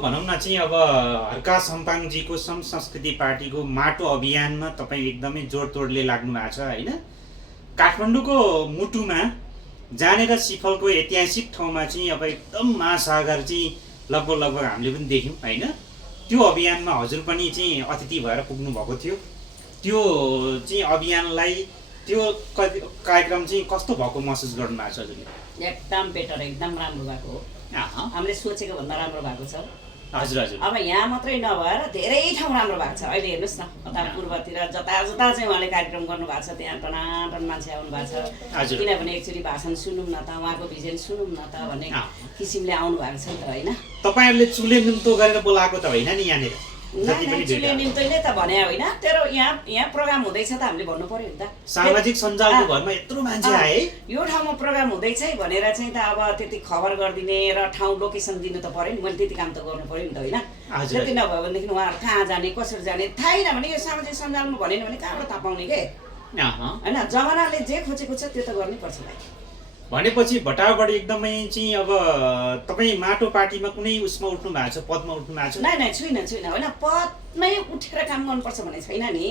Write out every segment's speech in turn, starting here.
भनौँ न चाहिँ अब हर्का सम्पाङजीको संस्कृति पार्टीको माटो अभियानमा तपाईँ एकदमै जोडतोडले लाग्नु भएको छ होइन। काठमाडौँको मुटुमा जानेर सिफलको ऐतिहासिक ठाउँमा चाहिँ अब एकदम महासागर चाहिँ लगभग हामीले पनि देख्यौँ होइन। त्यो अभियानमा हजुर पनि चाहिँ अतिथि भएर पुग्नु भएको थियो। त्यो चाहिँ अभियानलाई त्यो कार्यक्रम चाहिँ कस्तो भएको महसुस गर्नु भएको छ हजुरले? एकदम बेटर, एकदम राम्रो भएको हो। हामीले सोचेको भन्दा राम्रो भएको छ। हजुर हजुर। अब यहाँ मात्रै नभएर धेरै ठाउँ राम्रो भएको छ। अहिले हेर्नुहोस् न, उता पूर्वतिर जता जता चाहिँ उहाँले कार्यक्रम गर्नु भएको छ त्यहाँ टनाटन मान्छे आउनु भएको छ। किनभने एकचोटि भाषण सुनौँ न त, उहाँको भिजन सुनौँ न त भन्ने किसिमले आउनु भएको छ नि त होइन। तपाईँहरूले चुले निम्तो गरेर बोलाएको त होइन नि यहाँनिर? चुले निम्तैले त भने होइन, तर यहाँ प्रोग्राम हुँदैछ त हामीले भन्नु पर्यो नि त। सामाजिक सञ्जालको घरमा यत्रो मान्छे आए, यो ठाउँमा प्रोग्राम हुँदैछ है भनेर चाहिँ त अब त्यति खबर गरिदिने र ठाउँ लोकेसन दिनु त पर्यो नि। मैले त्यति काम त गर्नु पर्यो नि त होइन। त्यति नभयो भनेदेखि उहाँहरू कहाँ जाने कसरी जाने थाहै छैन भने यो सामाजिक सञ्जालमा भनेन भने कहाँबाट थाहा पाउने के होइन। जमानाले जे खोजेको छ त्यो त गर्नै पर्छ भाइ। भनेपछि भटाभट एकदमै चाहिँ अब तपाईँ माटो पार्टीमा कुनै उसमा उठ्नु भएको छ, पदमा उठ्नु भएको छ? नै छुइनँ होइन। पदमै उठेर काम गर्नुपर्छ भन्ने छैन नि।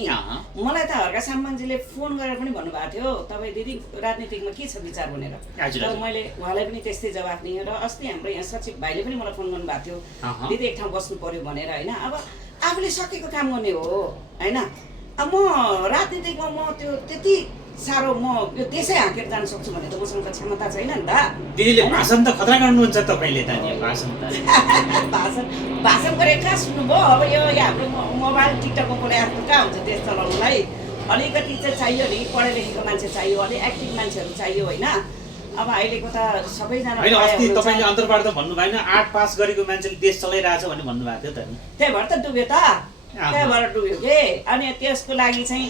मलाई त हर्का साम्बाङजीले फोन गरेर पनि भन्नुभएको थियो तपाईँ दिदी राजनीतिकमा के छ विचार भनेर। तर मैले उहाँलाई पनि त्यस्तै जवाफ दिएँ। र अस्ति हाम्रो यहाँ सचिव भाइले पनि मलाई फोन गर्नुभएको थियो दिदी एक ठाउँ बस्नु पर्यो भनेर होइन। अब आफूले सकेको काम गर्ने हो होइन। अब म राजनीतिकमा म त्यो त्यति साह्रो म यो देशै हाँकेर जान सक्छु भने त मसँग त क्षमता छैन नि त। दिदीले भाषण त खतरा गर्नुहुन्छ तपाईँले त नि भाषण त। भाषण गरेर कहाँ सुन्नुभयो? अब यो हाम्रो मोबाइल टिकटकमा पनि आफ्नो कहाँ हुन्छ देश चलाउनुलाई। अलिकति चाहिँ चाहियो नि, पढे लेखेको मान्छे चाहियो, अलिक एक्टिभ मान्छेहरू चाहियो होइन। अब अहिलेको त सबैजना होइन। अस्ति तपाईँले अन्तर्वार्ता त भन्नु भएन 8 पास गरेको मान्छेले देश चलाइरहेछ भन्ने भन्नुभएको थियो त नि। त्यही भएर त डुब्यो त, त्यही भएर डुब्यो के। अनि त्यसको लागि चाहिँ